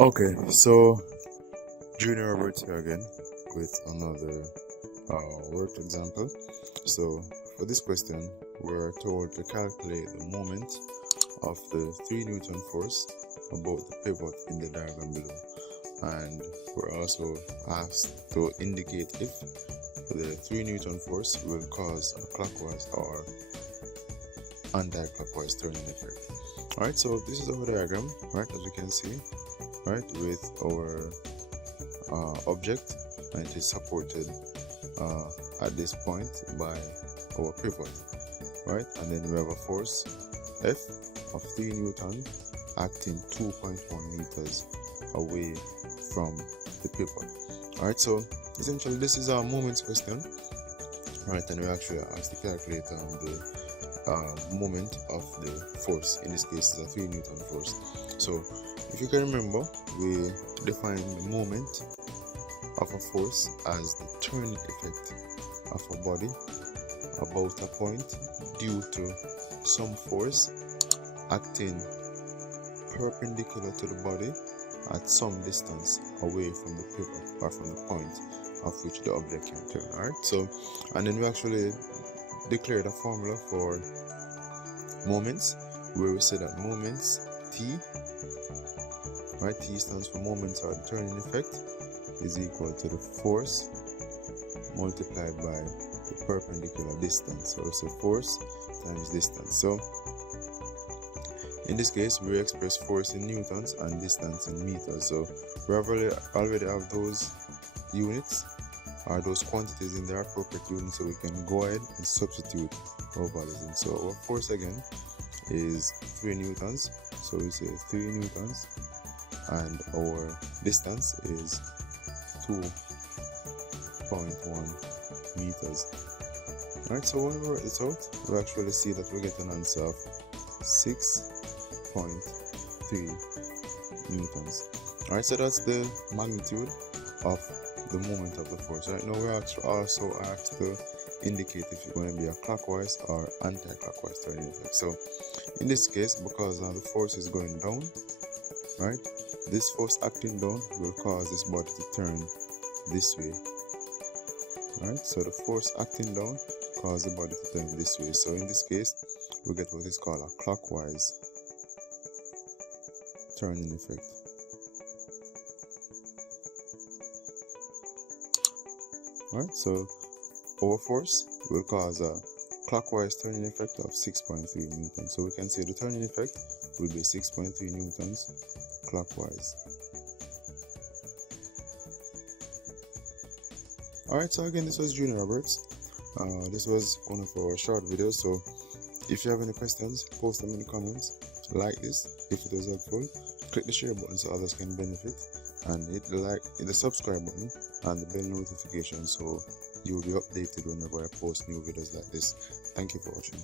Okay, so Junior Roberts here again with another worked example. So for this question, we're told to calculate the moment of the 3 Newton force about the pivot in the diagram below, and we're also asked to indicate if the 3 Newton force will cause a clockwise or anti-clockwise turning effect. Alright, so this is our diagram, right, as you can see, right, with our object, and it is supported at this point by our pivot, right, and then we have a force F of 3 Newton acting 2.1 meters away from the pivot. Alright, so essentially this is our moments question, right, and we actually asked to calculate the moment of the force. In this case, is a 3 Newton force. So if you can remember, we define the moment of a force as the turning effect of a body about a point due to some force acting perpendicular to the body at some distance away from the pivot or from the point of which the object can turn. Alright, so and then we actually declared a formula for moments, where we say that moments T, right, T stands for moments or the turning effect, is equal to the force multiplied by the perpendicular distance. So it's a force times distance. So in this case, we express force in newtons and distance in meters. So we already have those units or those quantities in their appropriate units, so we can go ahead and substitute our values in. So our force again is 3 newtons, so we say 3 newtons, and our distance is 2.1 meters. Alright, so when we work this out, we actually see that we get an answer of 6.3 newtons. Alright, so that's the magnitude of the moment of the force. Right now we're also asked to indicate if it's going to be a clockwise or anti-clockwise turning effect. So in this case, because the force is going down, right, this force acting down will cause this body to turn this way, right? So the force acting down causes the body to turn this way. So in this case, we get what is called a clockwise turning effect. Right, so our force will cause a clockwise turning effect of 6.3 newtons. So we can say the turning effect will be 6.3 newtons clockwise. Alright, so again, this was Junior Roberts. This was one of our short videos. So if you have any questions, post them in the comments. Like this if it was helpful. Click the share button so others can benefit, and hit the subscribe button and the bell notification so you'll be updated whenever I post new videos like this. Thank you for watching.